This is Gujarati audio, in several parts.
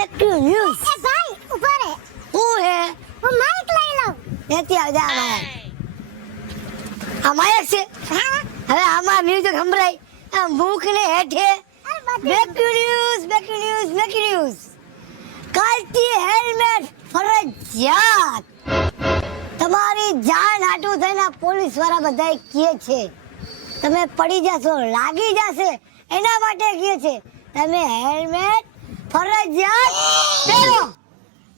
Breaking news. એ ભાઈ ઉભો રે, હું હે હું માઈક લઈ લઉં. એથી આવજા માયક. આ માયક છે. હવે આમાં મ્યુઝિક સંભળાય. આ મુખને હેઠે breaking news, breaking news, breaking news. કાલથી હેલ્મેટ ફરજિયાત. તમારી જાન હાટું થઈને પોલીસ વાળા બધા કહે છે તમે પડી જશો, લાગી જશે, એના માટે કહે છે તમે હેલ્મેટ ફરજિયાત પહેરો,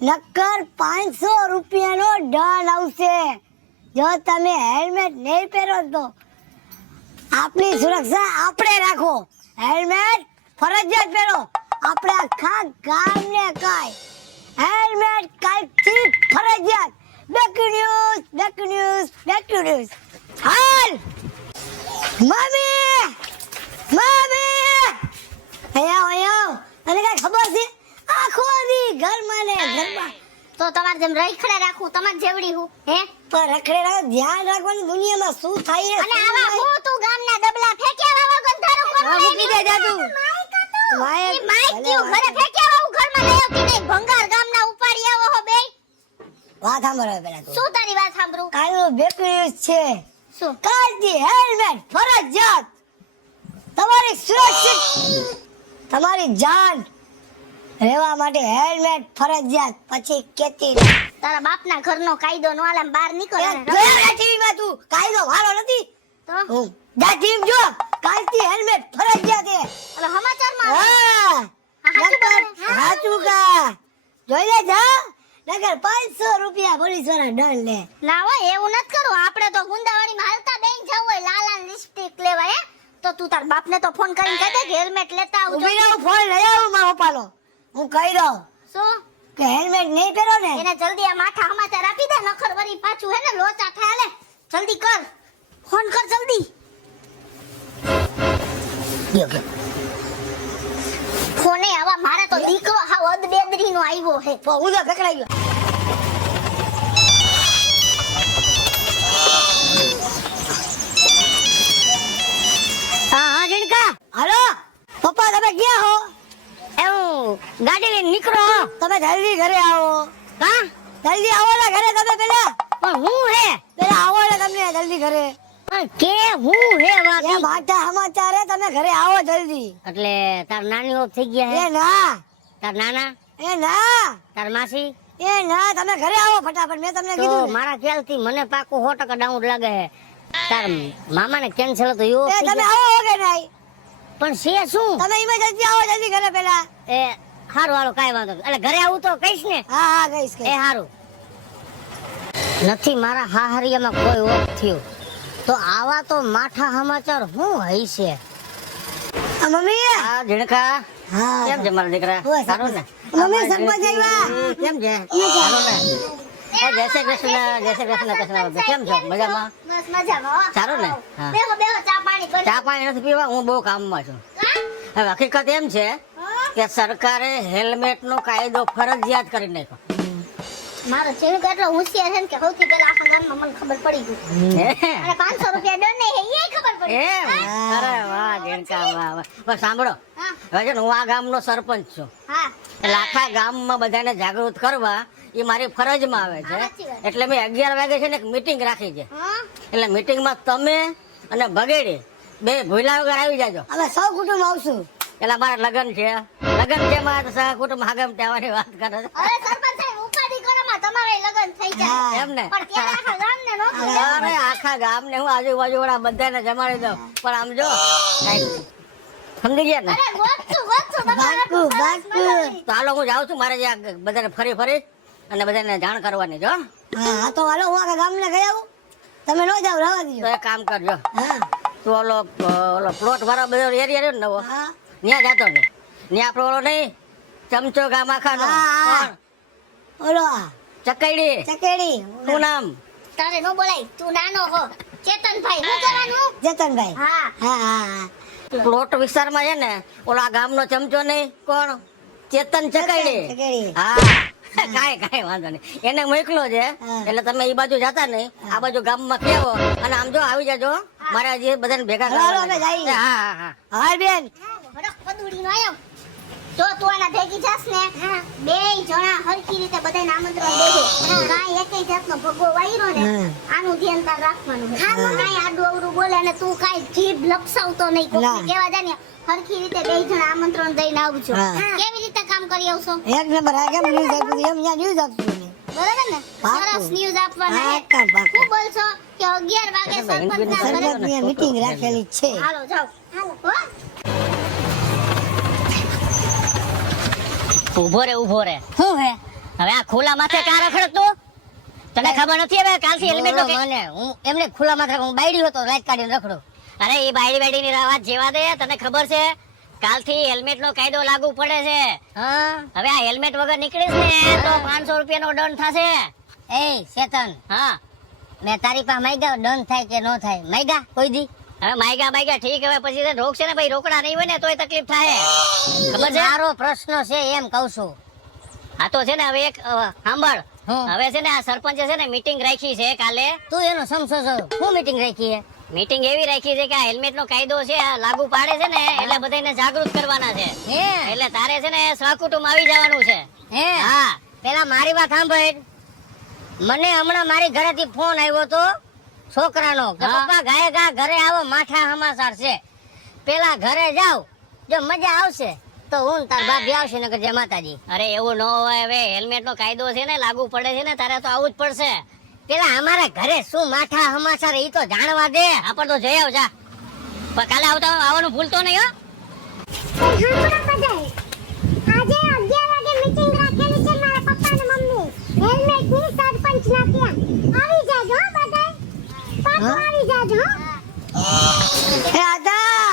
નક્કર 500 રૂપિયાનો દંડ આવશે. જો તમે હેલ્મેટ નહીં પહેરો તો આપણી સુરક્ષા આપણે રાખો. હેલ્મેટ ફરજિયાત પહેરો. આપણે આખા ગામને કાય હેલ્મેટ કાલથી ફરજિયાત. Breaking news, breaking news, breaking news. હાલ મમ્મી, મમ્મી અહીંયા તને કઈ ખબર છે? આખો દી ઘરમાં ને ઘરમાં તો તમારે જેમ રખડે રાખું, તમારે જેવડી હું હે? પર રખડે રાખ. ધ્યાન રાખવાની દુનિયામાં શું થાય છે. અને આવા હું તું ગામના ડબલા ફેંક્યા વાવા ગંધારો કરવા મૂકી દે જાતું. માઈક કયું ઘરે ફેંક્યા વાવું ઘરમાં લઈ આવતી નહીં. ભંગાર ગામના ઉપાડી આવો હો બે. વાત સાંભળો પેલા તું. શું તારી વાત સાંભળું? કાલનું બ્રેકિંગ ન્યૂઝ છે. શું? કાલથી હેલ્મેટ ફરજિયાત. તમારી સુરક્ષિત, તમારી જાન રહેવા માટે હેલ્મેટ ફરજિયાત. પછી કેતી તારા બાપના ઘરનો કાયદો નો આલામ બહાર નીકળ. ટીવીમાં તું કાયદો વાળો નથી. તો હું જા ટીમ જો. કાલથી હેલ્મેટ ફરજિયાત છે. ઓલો સમાચારમાં હા નકર સાચું કા જોઈ લે જા. નકર 500 રૂપિયા પોલીસ વાળા દંડ લે. ના હોય એવું નથી કરવું. આપણે તો ગુંદાવાડીમાં હાલતા બેન જવું હોય લાલા લિપસ્ટિક લેવા હે તો તું તાર બાપને તો ફોન કરીને કહી દે કે હેલ્મેટ લેતા આવજો. ઉભી રહો, ફોન લઈ આવું મારા પપ્પાનો. હું કહી દઉં શું કે હેલ્મેટ નહીં પહેરો ને એને જલ્દી આ માઠા સમાચાર આપી દે. નખર વરી પાછું હે ને લોચા થાય. લે જલ્દી કર, ફોન કર જલ્દી. ગયો ગયો. ફોને આવા મારે તો દીકરો હાવ અદ બેદરીનો આવ્યો હે. હું તો પકડાઈ ગયો. હા હા જીણકા. હાલો પપ્પા તમે ક્યાં હો? એવું ગાડી લઈને નીકળો. તમે જલ્દી ઘરે આવો. હા જલ્દી આવો ને ઘરે તમે પેલા. પણ હું હે પેલા આવો ને તમને જલ્દી ઘરે. કે હું હે એ વાપી માટા સમાચાર હે, તમે ઘરે આવો જલ્દી. એટલે તાર નાની ઓફ થઈ ગયા હે? એ ના, તાર નાના, એ ના, તાર માસી? એ ના, તમે ઘરે આવો ફટાફટ. મેં તમને તો કીધું ને. મારા ખ્યાલથી મને પાકું 100% ડાઉન લાગે હે. તાર મામાને કેન્સલ હતો એવો એ થઈ તમે ગયા. આવો કે નહીં? પણ છે શું? તમે ઇમરજન્સી આવો જલ્દી ઘરે પેલા. એ હારું હાલો કાંઈ વાંધો નહીં. એટલે ઘરે આવું તો કહીશ ને? હા હા કહીશ એ કહીશ. હારું. નથી મારા હાહરિયામાં કોઈ ઓફ થયું તો આવા તો માઠા સમાચાર હું હશે. આ મમ્મી. આ ઝીણકા હા કેમ છે મારા દીકરા? બસ, સારું ને? મમ્મી સરપંચ આવ્યા. કેમ છે? સારું ને? એ જય શ્રી કૃષ્ણ, જય શ્રી કૃષ્ણ, કૃષ્ણ. કેમ છો? મજામાં? બસ મજામાં હો. સારું ને? હા. બેહો બેહો ચા પાણી કરી. ચા પાણી નથી પીવા, હું બહુ કામમાં છું. હવે હકીકત એમ છે કે સરકારે હેલ્મેટ નો કાયદો ફરજિયાત કરી નાખ્યો. મારો ચીણકો એટલો હોશિયાર છે ને કે સૌથી પહેલા આખા ગામમાં મને ખબર પડી ગઈ. અને 500 રૂપિયા દંડ નહીં હે, એ ખબર પડી. એમ? અરે વાહ ઝીણકા, વાહ વાહ. બસ સાંભળો, હા હવે છે ને હું આ ગામનો સરપંચ છું. હા એટલે આખા ગામમાં બધાને જાગૃત કરવા એ મારી ફરજમાં આવે છે. સાચી વાત. એટલે મેં 11 વાગે છે ને એક મીટિંગ રાખી છે. હા એટલે મીટિંગમાં તમે અને બગેડી બે ભૂલા વગર આવી જાજો. અમે સૌ કુટુંબ આવશું. એટલે અમારા લગ્ન છે. લગ્ન છે મારા સહ કુટુંબ હાગમ તેવાની વાત કરે છે. અરે સરપંચ સાહેબ ઉપાધિ કરો માં તમારે લગન થઈ જાય. હા. એમ ને? પણ ત્યારે આખા ગામને નહોતું અરે લેવાનું. આખા ગામને હું આજુબાજુ વાળા બધાને જમાડી દઉં. પણ આમ જો કાંઈક સમજી ગયા ને? અરે ગોતશું તમારે બાકુ, બાકુ. તો હાલો હું જાઉં છું. મારે જે બધાને ફરી ફરી અને બધાને જાણ કરવાની જો. હા તો હાલો હું આખા ગામને ગયા આવું. તમે ન જાવ, રહેવા તો દીજો. એક કામ કરજો, હા તું ઓલો પ્લોટ વાળો બધો એરિયા રહ્યો ને નવો, હા ત્યાં જાતો ને. ત્યાં આપણો ઓલો નહીં ચમચો ગામ આખાનો હા. કોણ? ઓલો ચકૈડી. ચકેડી. શું નામ? તારે નો બોલાય, તું નાનો હો. ચેતનભાઈ શું કરવાનું? જતનભાઈ. હા હા હા પ્લોટ વિસ્તારમાં છે ને ઓલા ગામનો ચમચો નહીં કોણ? ચેતન ચકૈડી. ચકેડી. હા કાંઈ વાંધો નહીં. એને મોકલો છે. હા. એટલે તમે એ બાજુ જતા નહીં, આ બાજુ ગામમાં કેવો અને આમ જો આવી જાજો. મારે હજી બધાને ભેગા હાલો, કરવાના અમે છે. જઈએ. હા હા હા. હાલ બેન. હડક પદુડીનો આયો. જો તું આના ભેગી જાસ ને બેય જણા હરખી રીતે બધાને આમંત્રણ દેજો કાંઈ એકેય જાતનો ભગવો વાયરો ને આનું ધ્યાન તાર રાખવાનું છે કાંઈ આડું અવળું બોલે ને તું કાંઈ જીભ લપસાવતો નહીં કોઈને કહેવા જાય ને હરખી રીતે બેય જણા આમંત્રણ દઈને આવજો કેવી રીતે કામ કરી આવશો એક નંબર આ કેમ ન્યૂઝ આપ્યું એમ ન્યા ન્યૂઝ આપશું ને બરાબર ને સરસ ન્યૂઝ આપવાના છે હું બોલશો કે 11 વાગે સરપંચના ઘરે સરપંચની મીટિંગ રાખેલી છે હાલો જાઓ હાલો હો ઉભો રે શું હે હવે આ ખુલ્લા માથે કાં રખડતો તને ખબર નથી હવે કાલથી હેલ્મેટ નો મને હું એમને ખુલ્લા માથે હું બાયડી હતો લાઈટ કાઢીને રખડો અરે એ બાયડી ની વાત જેવા દે તને ખબર છે કાલથી હેલ્મેટ નો કાયદો લાગુ પડે છે હા હવે આ હેલ્મેટ વગર નીકળીશ ને તો 500 રૂપિયાનો દંડ થશે એ ચેતન હા મેં તારી પાસે માંગ્યા દંડ થાય કે નો થાય માંગ્યા કોઈ દી હવે માયગા ઠીક હવે પછી રોક છે ને ભાઈ રોકડા નહીં હોય ને તોય તકલીફ થાય ખબર છે મારો પ્રશ્ન છે એમ કહું છું હા તો છે ને હવે એક સાંભળ હવે છે ને આ સરપંચે છે ને મીટિંગ રાખી છે કાલે તું એનો સમજો છો શું મીટિંગ રાખી છે મીટિંગ એવી રાખી છે કે આ હેલ્મેટ નો કાયદો છે આ લાગુ પાડે છે ને એટલે બધાને જાગૃત કરવાના છે એટલે તારે છે ને સહકુટુંબ આવી જવાનું છે હા પેલા મારી વાત સાંભળ મને હમણાં મારી ઘરેથી ફોન આવ્યો તો છોકરાનો કે પપ્પા ગાય ગા ઘરે આવો માઠા સમાચાર છે પેલા ઘરે જાવ જો મજા આવશે તો હું તાર ભાભી આવશે ને કે જય માતાજી અરે એવું ન હોય હવે હેલ્મેટ નો કાયદો છે ને લાગુ પડે છે ને તારે તો આવું જ પડશે પેલા અમારા ઘરે શું માઠા સમાચાર ઈ તો જાણવા દે આપણ તો જઈ આવ જા પણ કાલે આવવાનું ભૂલતો નહીં હો આજે 11 વાગે મીટિંગ રાખેલી છે મારા પપ્પા ને મમ્મી હેલ્મેટ ની સરપંચ ના ત્યાં આવી જાજો બધાય પાછો આવી જાજો હે આદા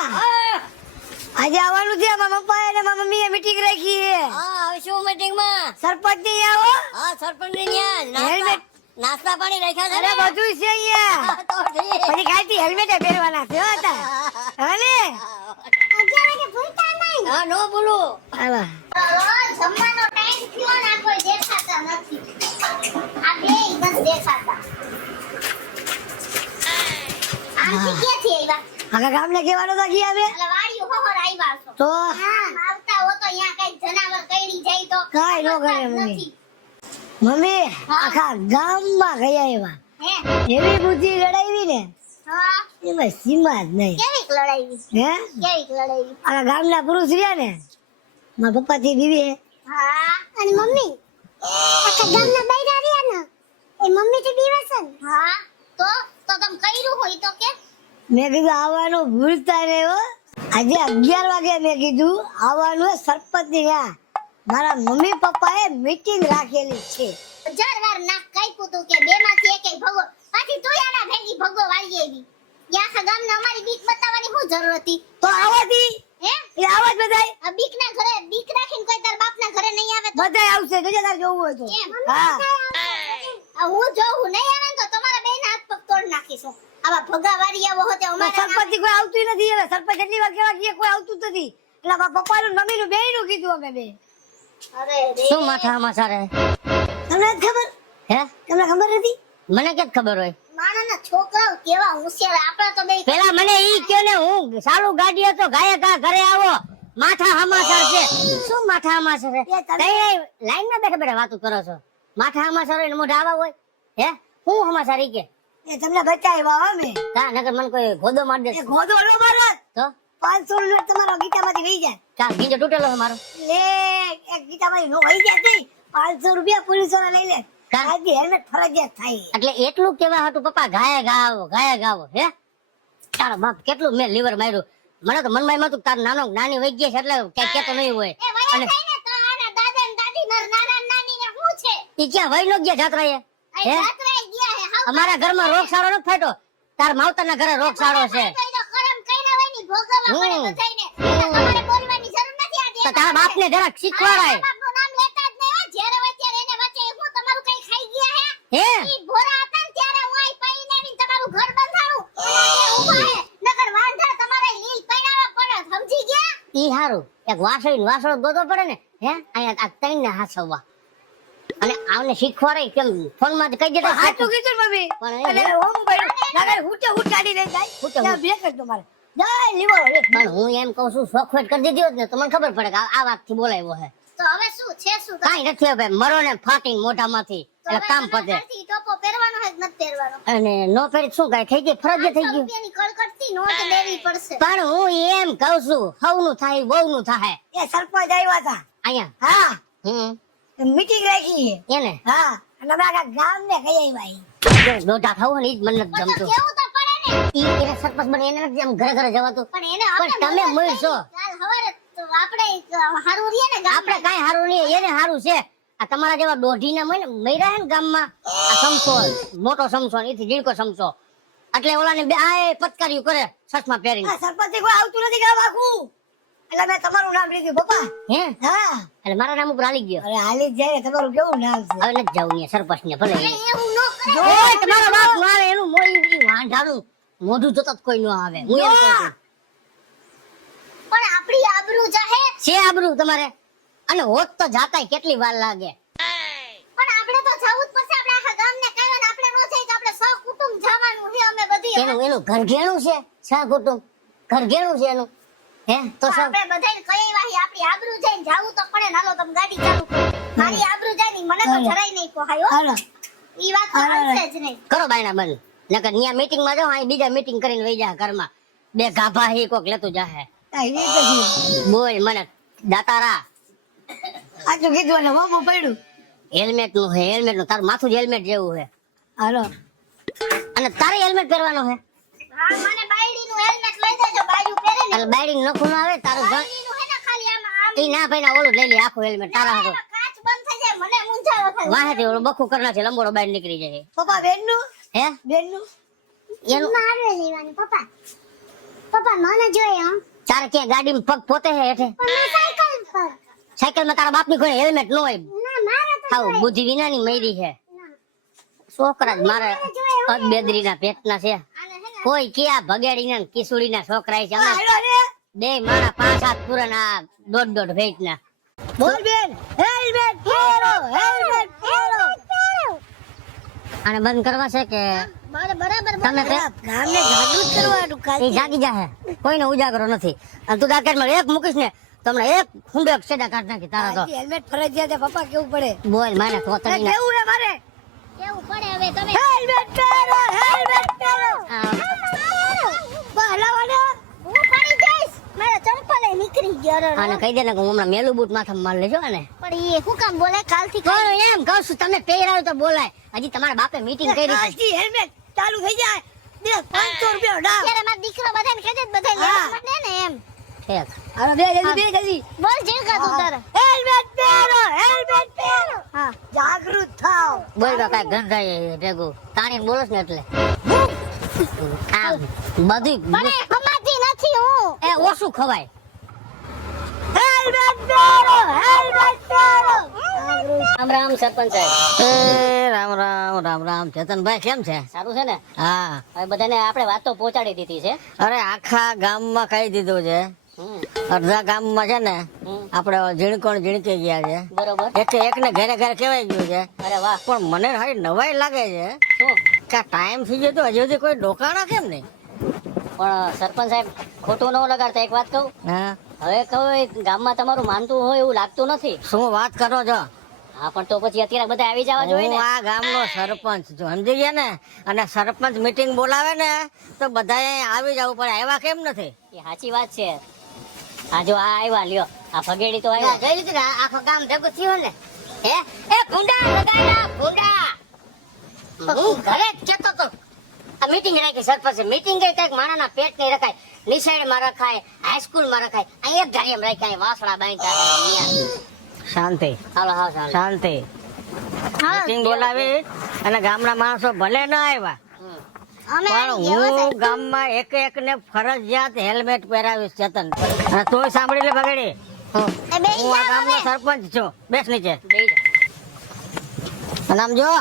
આજે આવવાનું છે મારા પપ્પા અને મારા મમ્મીએ મીટિંગ રાખી છે હા શું મીટિંગ માં સરપંચ ની આવો હા સરપંચ ની હેલ્મેટ નાસ્તા પાણી રાખ્યા છે અરે બધું છે અહીંયા તો ઠીક પછી ખાલી હેલ્મેટ પહેરવાના છે હો તા હાલે 11 વાગે ભૂલતા નહીં હા નો બોલું આવા જમવાનો ટાઈમ થયો ને આ કોઈ દેખાતા નથી આ બેય બસ દેખાતા આમ ક્યાંથી આવ્યા આખા ગામને કહેવાનો તો કી આવે એટલે વાડીઓ હોહર આવ્યા છો તો આવતા હો તો અહીંયા કઈ જનાવર કઈડી જાય તો કાંઈ ન કરે મમ્મી મમ્મી આખા ગામમાં ગયા એવા હે એવી બુદ્ધિ લડાવી ને હા એમાં સીમા જ નહીં કેવી લડાઈ હે કેવી લડાઈ આખા ગામના પુરુષ રહ્યા ને મારા પપ્પા થી બીવી હા અને મમ્મી આખા ગામના બૈરા રહ્યા ને એ મમ્મી થી બીવસન હા તો તમે કર્યું હોય તો કે મેં કીધું આવવાનું ભૂલતા નહીં હો આજે 11 વાગે મેં કીધું આવવાનું સરપંચ ની ત્યાં મારા મમ્મી પપ્પાએ મીટિંગ રાખેલી છે 1000 વાર નાક કાપ્યું તું કે બે માંથી એકેય ભગો પાછી તું આના ભેગી ભગો વાળી આવી આખા ગામને અમારી બીક બતાવવાની શું જરૂર હતી તો આવતી હે એ આવાજ બધાય આ બીક ના ઘરે બીક રાખીને કોઈ તાર બાપના ઘરે નહીં આવે તો બધાય આવશે જોજે તાર જોવું હોય તો એમ? હા આ હું જોઉં નહીં આવે ને તો તમારા બેન હાથ પગ તોડ નાખીશું આવા ભગા વાળી આવો હોતે અમારા સરપંચ કોઈ આવતું નથી હવે સરપંચ એટલી વાર કેવા કે કોઈ આવતું જ નથી એટલે મારા પપ્પાનું મમ્મીનું બેયનું કીધું અમે બે અરે રે શું માથા સમાચાર હે તમને ખબર હે તમને ખબર નથી મને કેમ ખબર હોય માણાના છોકરાઓ કેવા હોશિયાર આપડા તો બે પેલા મને ઈ કયો ને હું ચાલુ ગાડી હતો ગાય ગા ઘરે આવો માથા સમાચાર છે શું માથા સમાચાર છે એ તમે- કઈ લાઈન માં બેઠા બેઠા વાતો કરો છો માથા સમાચાર હોય ને મોઢા આવા હોય હે હું સમાચાર ઈ કે એ તમને બચાવ્યા અમે કા નકર મને કોઈ ગોદો માર દે એ ગોદો નો મારો તો 500 રૂપિયા તમારો ગીતામાંથી વહી જાય કા ગીંજો તૂટેલો છે મારો લે એક ગીતામાંથી નો વહી જાય તી 500 રૂપિયા પોલીસ વાળા લઈ લે કા? આજે હેલ્મેટ ફરજિયાત થાય એટલે એટલું કેવા હતું પપ્પા ગાય ગાવો હે તારો બાપ કેટલું મેં લીવર માર્યું મને તો મનમાં એમ હતું તાર નાની વહી ગયા છે એટલે ક્યાંક કેતો નહીં હોય એ વયા અને થાય ને તો આના દાદા ને દાદી નર નાના નાની ને શું છે ઈ ક્યાં વહી નો ગયા જાત્રાએ આ હે જાત્રાએ ગયા હે હાવ અમારા ઘરમાં રોગ સાળો નથી ફાટ્યો તાર માવતરના ઘરે રોગ સાળો છે તો ઈ તો કરમ કઈના હોય ની ભોગવવા પડે તો જઈને તો તમારે બોલવાની જરૂર નથી આ તો તારા બાપને જરાક શીખવાડાય બાપનું નામ લેતા જ નહીં હો જ્યારે હોય ત્યારે એને વચ્ચે હું તમારું કઈ ખાઈ ગયા હે હે ઈ ભોરા હતા ને ત્યારે હું આઈ પઈને આવીને તમારું ઘર બંધાણું અને ઊભા હે નકર વાંઢા તમારે લીલ પડાવવા પડે સમજી ગયા ઈ હારું એક વાસળો ગોતો પડે ને હે અહીંયા આ ત્રણ ને હાસવવા અને આવને શીખવાડે કેમ ફોન માં કહી દેતા સાચું કીધું ને મમ્મી પણ એ અને ઓમ ભાઈ નગર હુટે હુટ ગાડી લઈ જાય હુટે ત્યાં બે કર તમારે જય લીવો રે. પણ હું એમ કહું છું શોખવેટ કરી દીધી હોત ને તો મને ખબર પડે કે આ વાતથી બોલાવ્યો હે. તો હવે શું છે શું તો? કાંઈ નથી હવે મરો ને ફાટીને મોઢામાંથી તો એટલે હવે કામ તમારે પતે. ઘરથી ટોપો પહેરવાનો હોય કે નથી પહેરવાનો? અને નો પેરી શું કાંઈ થઈ ગઈ ફરજિયાત થઈ 500 ગયું. રૂપિયાની કડકડતી નોટ દેવી પડશે. પણ હું એમ કહું છું હવનું થાય બહુનું થાય એ સરપંચ આવ્યા હતા. અહીંયા. હા મીટિંગ રાખી. એને હા અને અમે આખા ગામને કહી આવ્યા. જો દોઢા ખાવું ને ઈ જ મને નથી પણ તો ગમતું. કેવું તો પડે ને. ઈ એને સરપંચ બને એને નથી આમ ઘરે ઘરે જવાતું. પણ એને પણ આપણે તમે મદદ મળશો. કરી. કાલ હવારે તો આપણે હારું રહીએ ને ગામમાં. આપણે કાંઈ હારું નહીં એને હારું છે. આ તમારા જેવા દોઢીના મર્યા હે ને ગામમાં આ સમસો મોટો સમસો ને એથી જીણકો સમસો એટલે ઓલાને બે આ પટકાર્યું કરે ચશ્મા પહેરીને. આ સરપંચ કોઈ આવતું નથી ગામ આખું. એટલે મેં તમારું નામ લીધું પપ્પા. હે હા એટલે મારા નામ ઉપર હાલી ગયો. અરે હાલી જ જાય ને તમારું કેવું નામ છે? હવે નથી જવું ને સરપંચ ને ભલે અરે એવું ન કરે. ઓય તમારો બાપ નો આવે એનું મોઈ વાંઢાનું મોઢું જોતા જ કોઈ ન આવે. હું એમ કહું છું. પણ આપણી આબરૂ જાહે. છે આબરૂ તમારે અને હોત તો જાતાય કેટલી વાર લાગે. પણ આપણે તો જવું જ પડશે. આપણે આખા ગામને કહેવાનું. આપણે નો જાય તો આપણે સહકુટુંબ જવાનું છે અમે બધી. એનું ઘરઘેણું છે સા કુટુંબ ઘરઘેણું છે એનું હે તો સબ આપણે બધાને કહી વાહી આપણી આબરૂ જઈને જાવું તો પડે ને. હાલો તમે ગાડી ચાલુ કરો. મારી આબરૂ જાય ને મને તો જરાય નહીં પોહાય હો. હાલો ઈ વાત તો બનશે જ નહીં. કરો બાયના બંધ નકર ન્યા મીટિંગ માં જાઓ અહીં બીજા મીટિંગ કરીને વઈ જા ઘરમાં બે ગાભા હી કોક લેતું જાહે. આ એ રીતે જ. બોલ મને દાતારા સાચું કીધું ને મોમું પડ્યું. હેલ્મેટ નું હે હેલ્મેટ નું તારું માથું હેલ્મેટ જેવું હે હાલો અને તારે હેલ્મેટ પહેરવાનું હે હા મને બાયડીનું હેલ્મેટ લઈ દેજો. બાયું પહેરે ને. એટલે બાયડી નખું ના આવે તારું બાયડીનું હે ને ખાલી આમ ઈ ના ભાઈ ઓલું લઈ લે આખું હેલ્મેટ તારા હાથો કાચ બંધ થઈ જાય મને મૂંઝારો થાય. વાહેથી ઓલું બખું કરી નાખે લંબોડો બહાર નીકળી જાય પપ્પા બેનનું હે બેનનું એનું મારે લેવાનું પપ્પા. પપ્પા મને જોઈએ હો. તારે ક્યાં ગાડીમાં પગ પોતે હે હેઠે પણ હું સાયકલ પર. સાયકલમાં તારા બાપની કોઈ હેલ્મેટ ન હોય ના મારે તો હાવ બુદ્ધિ વિનાની મયરી છે ના. છોકરા જ મારે અધબેદરીના પેટના છે આને હે ને કોઈ ક્યાં ભગેડીના ને કિસુડીના છોકરા છે અમે હાલો રે બે મારા 5-7 પૂરાના દોઢ વેચના બોલ બેન હેલ્મેટ પહેરો હેલ્મેટ પહેરો. આને બંધ કરવા છે કે બરાબર તમે ગામને જાગૃત કરવાનું એ ખાલી. જાગી જાહે કોઈને ઉજાગરો નથી અને તું દાકેટમાં એક મૂકીશ ને તમને એક હુંડો સેડા કાઢ નાખી તારા તો હેલ્મેટ ફરજિયાત છે પપ્પા કેવું પડે. બોલ માને અરે કોતરીના કેવું રે મારે કેવું પડે હવે તમે. હેલ્મેટ પહેરો હેલ્મેટ પહેરો. હલાવાને હું પડી જઈશ. મારા ચંપલે નીકળી ગયો રે. આને કહી દે ને કે હું હમણાં મેલું બૂટ માથામાં માર લેજો ને પણ એ હું કામ બોલે કાલથી પણ એમ કહું છું તમે પહેરાવ્યું તો બોલાય હજી તમારા બાપે મીટિંગ કરી છે આજથી હેલ્મેટ ચાલુ થઈ જાય. બે 500 રૂપિયા ડાળ. ત્યારે મારો દીકરો બધાને કહે છે બધાને હા. લેવા માંડે ને એમ. ઠીક હાલો બે જલ્દી બોલ જીણકા તું તારે. હેલ્મેટ પહેરો હેલ્મેટ પહેરો. હા જાગૃત થાઓ. બોલ બા કાંઈ ગંધાય ભેગું તાણી બોલો ને એટલે આમ બધું મને સમાતી નથી હું. એ ઓછું ખવાય હેલ્મેટ પહેરો હેલ્મેટ પહેરો. રામ રામ સરપંચ સાહેબ એ રામ રામ રામ રામ ચેતનભાઈ કેમ છે સારું છે ને હા હવે બધાને આપણે વાત તો પહોંચાડી દીધી છે અરે આખા ગામમાં કહી દીધું છે અડધા ગામમાં છે ને આપણે ઝીણકોણ ઝીણકી ગયા છે બરોબર એક ને ઘરે ઘરે કહેવાય ગયું છે અરે વાહ પણ મને હારી નવાઈ લાગે છે શું કે ટાઈમ થઈ ગયો તો હજી સુધી કોઈ ડોકાણા કેમ નહીં પણ સરપંચ સાહેબ ખોટું ન લગાડતા એક વાત કહું હા હવે કહું ગામમાં તમારું માનતું હોય એવું લાગતું નથી શું વાત કરો છો હા પણ તો પછી અત્યારે બધા આવી જવા જોઈએ ને આ ગામનો સરપંચ જો સમજી ગયા ને અને સરપંચ મીટિંગ બોલાવે ને તો બધાએ આવી જવું પડે આવ્યા કેમ નથી એ સાચી વાત છે આ જો આ આવ્યા લ્યો આ ભગેડી તો આવ્યા જોઈ લીધું ને આખો ગામ ભેગું થયું ને હે એ ભૂંડા લગાડા ભૂંડા હું ઘરે જ જતો તો આ મીટિંગ રાખી સરપંચ મીટિંગ ગઈ તો માણાના પેટ નહીં રખાય નિશાળમાં રખાય હાઈસ્કૂલમાં રખાય અહીં એક ધારીમાં રાખ્યા વાસણા બાંધ્યા શાંતિ હાલો હાલો શાંતિ મીટિંગ બોલાવી અને ગામના માણસો ભલે ન આવ્યા અમે પણ હું ગામમાં એક ને ફરજિયાત હેલ્મેટ પહેરાવીશ ચેતન અને તું સાંભળી લે ભગડી એ બે હું આ ગામનો સરપંચ છું બેસ નીચે અને આમ જો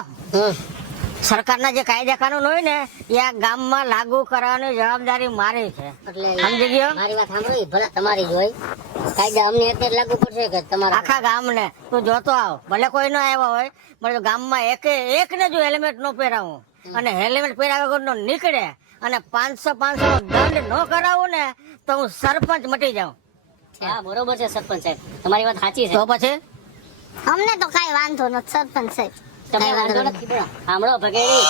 સરકારના જે કાયદા કાનૂન હોય ને એ આ ગામમાં લાગુ કરવાની જવાબદારી મારી છે એટલે સમજી ગયો મારી વાત સાંભળો ભલે તમારી જ હોય કાયદા અમને એટલે જ લાગુ પડશે કે તમારા આખા ગામને તું જોતો આવ, ભલે કોઈ ન આવ્યો હોય, પણ ગામમાં એકને જો હેલ્મેટ ન પહેરાવું અને હેલ્મેટ પહેર્યા વગર નો નીકળે અને 500 નો દંડ ન કરાવું ને તો હું સરપંચ મટી જાઉં. હા બરોબર છે સરપંચ સાહેબ, તમારી વાત સાચી છે. તો પછી અમને તો કાંઈ વાંધો નથી સરપંચ સાહેબ. તમે વાંધો નથી પણ સાંભળો ભગેડી,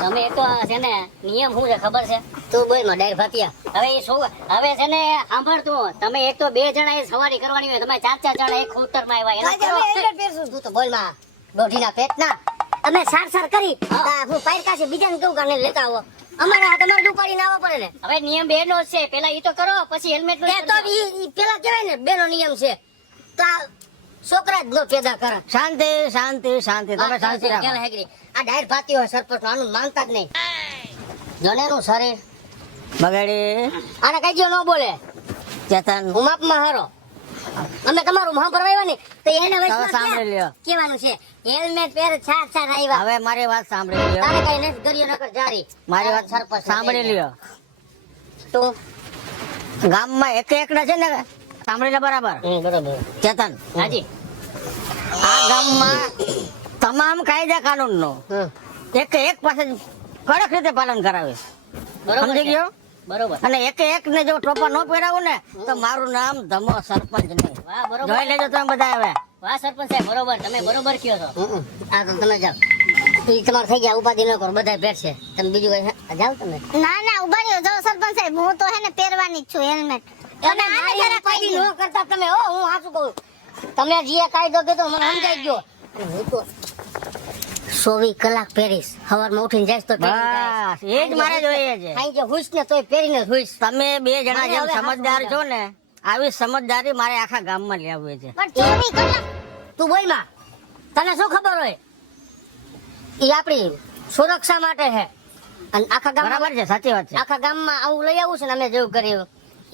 તમે એક તો આ છે ને નિયમ શું છે ખબર છે? તું બોલ માં ડાયર ભાતિયા. હવે એ શું હવે છે ને સાંભળ તું, તમે એક તો 2 જણા એ સવારી કરવાની હોય, તમે 4 જણા એક ખૂતરમાં આવ્યા એનો તું તો બોલ માં દોઢીના પેટના અમે સાર કરી હું પાયરકા છે બીજાને કેવું કાને લેતા આવો, અમારે તમારે ઉપાડીને આવવો પડે ને. હવે નિયમ 2 નો છે, પેલા ઈ તો કરો પછી હેલ્મેટ નો તો ઈ પેલા કહેવાય ને 2 નો નિયમ છે તો આ છોકરા જ નો પેદા કરે. શાંતિ શાંતિ શાંતિ, તમે શાંતિ રાખો. આ ડાયર ભાતી હોય સરપંચ આનું માનતા જ નહીં. જનેનું શરીર બગાડી આને કઈ જો ન બોલે ચેતન, હું માપમાં હારો, અમે તમારું મોહ પરવાયવાની તો એને હવે સાંભળી લ્યો. કેવાનું છે હેલ્મેટ પહેર છાટ આવ્યા. હવે મારી વાત સાંભળી લ્યો. તારે કઈ નથી કર્યો નકર જારી. મારી વાત સરપંચ સાંભળી લ્યો. તો ગામમાં એકના છે ને, સાંભળી લે બરાબર બરોબર ચેતન. હાજી આ ગામમાં તમામ કાયદા કાનૂન નો એક પાસે કડક રીતે પાલન કરાવે, બરોબર સમજી છે. ગયો? બરોબર. અને એક ને જો ટોપા ન પહેરાવું ને તો મારું નામ ધમો સરપંચ નહીં. વાહ બરોબર. જોઈ લેજો તમે બધા હવે. વાહ સરપંચ સાહેબ બરોબર, તમે બરોબર કયો છો. આ તો તમે જાઓ, ઈ તમારે થઈ ગયા ઉપાધિ ન કરો, બધા ભેટ છે. તમે બીજું કઈ જાઓ તમે. ના ના ઉભા રહ્યો, જો સરપંચ સાહેબ હું તો હે ને પહેરવાની જ છું હેલ્મેટ. તમે મારી ઉપાધિ ન કરતા તમે. હો હું સાચું કહું, તમે જે કાયદો કીધો મને સમજાઈ ગયો. હું તો 24 કલાક પહેરીશ, સવારમાં ઉઠીને જઈશ તો બસ એ જ મારે જોઈએ છે. જે હુઈશ ને તોય પહેરીને હુઈશ. તમે 2 જણા મને જેમ હવે સમજદાર હાથ છો ને, આવી સમજદારી મારે આખા ગામમાં લેવી છે. પણ 24 કલાક તું બોલ માં, તને શું ખબર હોય? ઈ આપણી સુરક્ષા માટે છે અને આખા ગામ બરાબર છે, સાચી વાત છે. આખા ગામમાં આવું લઈ આવું છે ને અમે જેવું કર્યું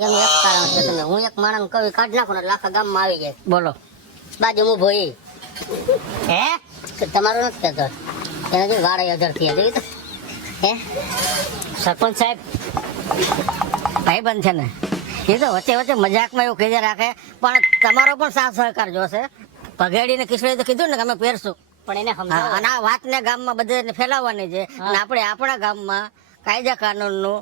એનું એક કારણ છે. તમે હું એક માણસ કહું કાઢ નાખો ને એટલે આખા ગામમાં આવી જાય. બોલો. બાજુ હું ભોઈ હે કે તમારું નથી કહેતો એને જો વાળે અધર થી જોયું તો હે સરપંચ સાહેબ ભાઈબંધ છે ને, એ તો વચ્ચે વચ્ચે મજાકમાં એવું કીધે રાખે, પણ તમારો પણ સાથ સહકાર જોશે. પગેડીને કિશોરી તો કીધું ને કે અમે પહેરશું, પણ એને હા, સમજાવો. અને આ વાતને ગામમાં બધે ફેલાવવાની છે. અને આપણે આપણા ગામમાં કાયદા કાનૂનનું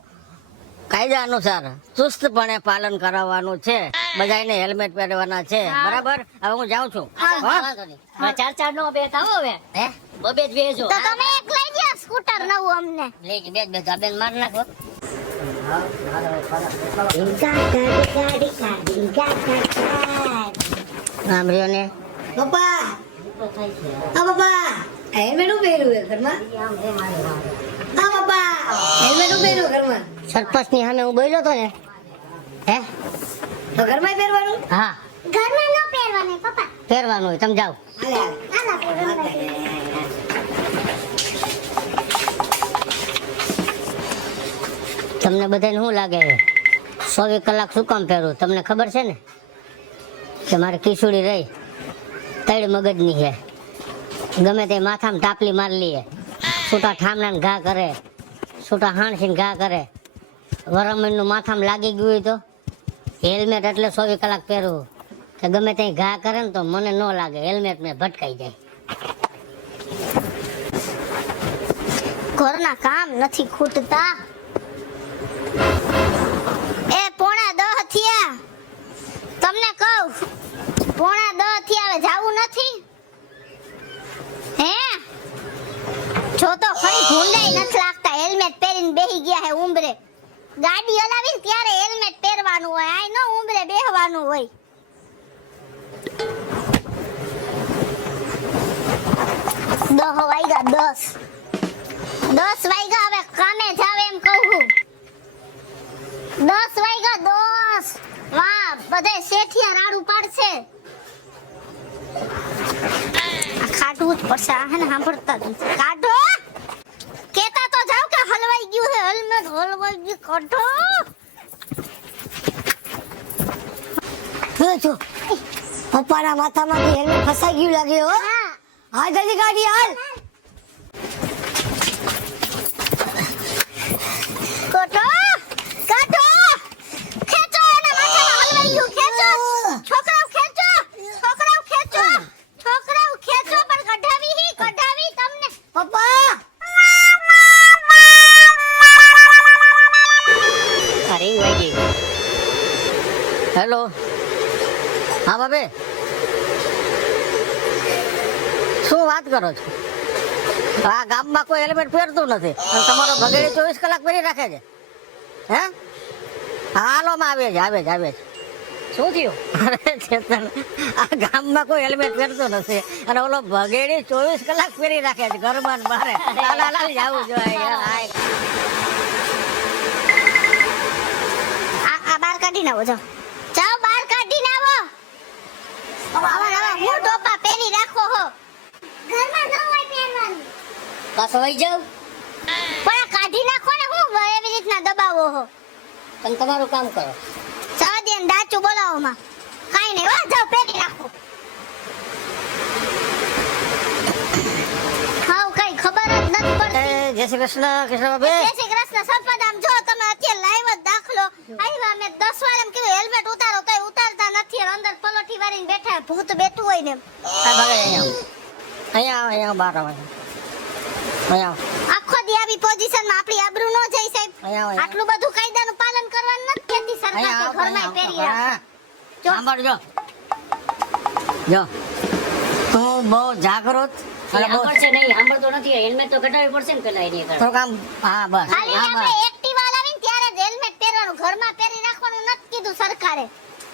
કાયદા અનુસાર ચુસ્તપણે પાલન કરાવવાનું છે. બધાને હેલ્મેટ પહેરવાના છે, બરાબર? હવે હું જાઉં છું. હા, હો? વાંધો નહીં. હવે 4 નો બે થાવો હવે હે બબે જ વેજો તો તમે એક લઈ ગયા સ્કૂટર નવું અમને. લઈ જ બે આ બેન માર નાખો. સાંભળ્યો ને પપ્પા, હા પપ્પા, હેલ્મેટ પહેર્યું છે ઘરમાં? હા પપ્પા, હેલ્મેટ પહેર્યું ઘરમાં? સરપંચ ની સામે હું બોલ્યો તો ને હે તો ઘરમાં પહેરવાનું? હા ઘરમાં ન પહેરવાની પપ્પા. પહેરવાનું હોય તમે જાઓ. હાલે, હાલે. હાલો પહેરવાનું. તમને બધાને શું લાગે છે 24 કલાક શું કામ પહેરું? તમને ખબર છે ને કે મારે કિશોરી રહી 3 મગજની છે. ગમે તે માથામાં ટાપલી મારી લઈએ, છૂટા ઠામણા ઘા કરે, છૂટા હાણસીને ઘા કરે. વરમણનું માથામાં લાગી ગયું હોય તો હેલ્મેટ એટલે 24 કલાક પહેરવું કે ગમે ત્યાં ઘા કરે ને તો મને ન લાગે, હેલ્મેટ મેં ભટકાઈ જાય. ઘરના કામ નથી ખૂટતા. એ 9:45 થયા, તમને કહું 9:45 થયા, હવે જાવું નથી હે? જો તો ખરી ભૂંડાઈ નથી લાગતા, હેલ્મેટ પહેરીને બેહી ગયા હે ઉંબરે. ગાડી હલાવીને ત્યારે હેલ્મેટ પહેરવાનું હોય, આય ન ઉંબરે બેહવાનું હોય. દહ વાગ્યા 10 વાગ્યા, હવે કામે જાવ એમ કહું. 10 વાગ્યા 10. વાહ, બધે શેઠિયા રાડું પાડશે. આ કાઢવું જ પડશે, આ હે ને સાંભળતા જ નથી. કાઢો, કેતા તો જાવ કે હલવાઈ ગયું છે હેલ્મેટ, હલવાઈ ગયું. કાઢો. જો પપ્પાના માથામાંથી હેલ્મેટ ફસાઈ ગયું લાગે હો. હા જલ્દી કાઢી હાલ. કાઢો, કાઢો. ખેંચો, એના માથામાં હલવાઈ ગયું, ખેંચો. હેલો, હા બાબે, શું વાત કરો છો? આ ગામમાં કોઈ હેલ્મેટ પહેરતું નથી અને તમારો ભગેડી 24 કલાક પહેરી રાખે છે. હે હાલો માં આવે છે. શું થયું? અરે ચેતન, આ ગામમાં કોઈ હેલ્મેટ પહેરતું નથી અને ઓલો ભગેડી 24 કલાક પહેરી રાખે છે ઘરમાં ને બહાર. હાલ જાવું જોઈએ યાર. આ બાર કાઢીને આવો જાઓ બાર કાઢીને આવો. આવા હું ટોપા પહેરી રાખો હો. ઘરમાં ન હોય પહેરવાનું. પાછો વઈ જાવ. પણ આ કાઢી નાખો ને હું એવી રીતના દબાવો હો. તમે તમારું કામ કરો. સાદી અને ડાચું બોલાવો માં. કાઈ નહીં હો જાઓ પહેરી રાખો. હાવ કઈ ખબર જ નથી પડતી. જય શ્રી કૃષ્ણ કૃષ્ણબાબે. જય શ્રી કૃષ્ણ સરપંચ. આમ જો તમે અત્યારે લાઈવ જ દાખલો આવ્યા. મેં 10 વાર એમ કીધું હેલ્મેટ ઉતારો તોય ઉતારતા નથી. અને અંદર પલોઠી વાળીને બેઠા ભૂત બેઠું હોય ને એમ. આ ભગે અહીંયા બહાર આવો. અહીંયા આખો દી આવી પોઝિશનમાં આપણી આબરૂ ન જાય સાહેબ. અહીંયા આટલું બધું કાયદાનું પાલન કરવાનું નથી કહેતી સરકાર તો ઘરમાં પહેરી રાખે. જો. સાંભળજો. જો તું બહુ જાગૃત અને બહુ સાંભળતો નથી. હેલ્મેટ તો કઢાવવી પડશે ને પેલા એની થોડું કામ. હા બસ ખાલી આપણે એક્ટિવા લાવીને ત્યારે જ હેલ્મેટ પહેરવાનું. ઘરમાં પહેરી રાખવાનું નથી કીધું સરકારે.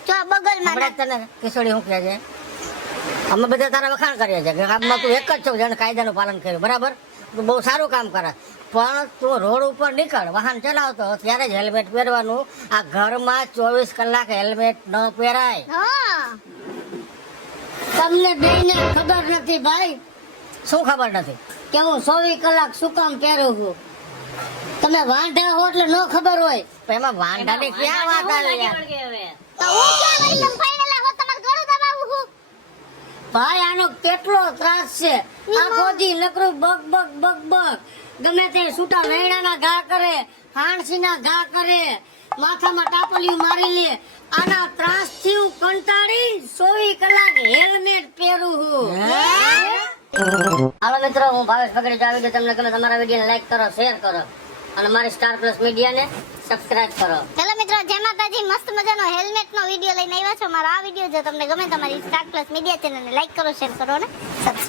જો આ બગલમાં હમણાં જ તને કિશોરી શું કહે છે, અમે બધા તારા વખાણ કરીએ છીએ કે ગામમાં તું એક જ છો જેને કાયદાનું પાલન કર્યું, બરાબર? તું બહુ સારું કામ કરે, પણ તું રોડ ઉપર નીકળ, વાહન ચલાવતો ત્યારે જ હેલ્મેટ પહેરવાનું. આ ઘરમાં 24 કલાક હેલ્મેટ ન પહેરાય. હા તમને બેને ખબર નથી ભાઈ. શું ખબર નથી? કે હું 24 કલાક શું કામ પહેરું છું. તમે વાંઢા હો એટલે ન ખબર હોય. પણ એમાં વાંઢાની ક્યાં વાત આવી યાર? તો હું ક્યાં વળી તમે ફાઇનલા હો તમાર ગળું દબાવું હું. ભાઈ આનો કેટલો ત્રાસ છે. આખો દી નકરું બગ બગ બગ બગ, ગમે તે છૂટા વેણાના ઘા કરે, હાણસીના ઘા કરે, માથામાં ટાપલિયું મારી લે. આના ત્રાસ થી હું કંટાળી 24 કલાક હેલ્મેટ પહેરું છું. હાલો મિત્રો, હું ભાવેશ ભગડેજા આવી ગયો. તમને ગમે તમારા વિડીયોને લાઈક કરો, શેર કરો અને મારી સ્ટાર પ્લસ મીડિયાને સબસ્ક્રાઇબ કરો. હેલો મિત્રો, જય માતાજી. મસ્ત મજાનો હેલ્મેટ નો વિડીયો લઈને આવ્યા છો. મારો આ વિડીયો જો તમને ગમે તમારી સ્ટાર પ્લસ મીડિયા ચેનલને લાઈક કરો, શેર કરો અને સબસ્ક્રાઇબ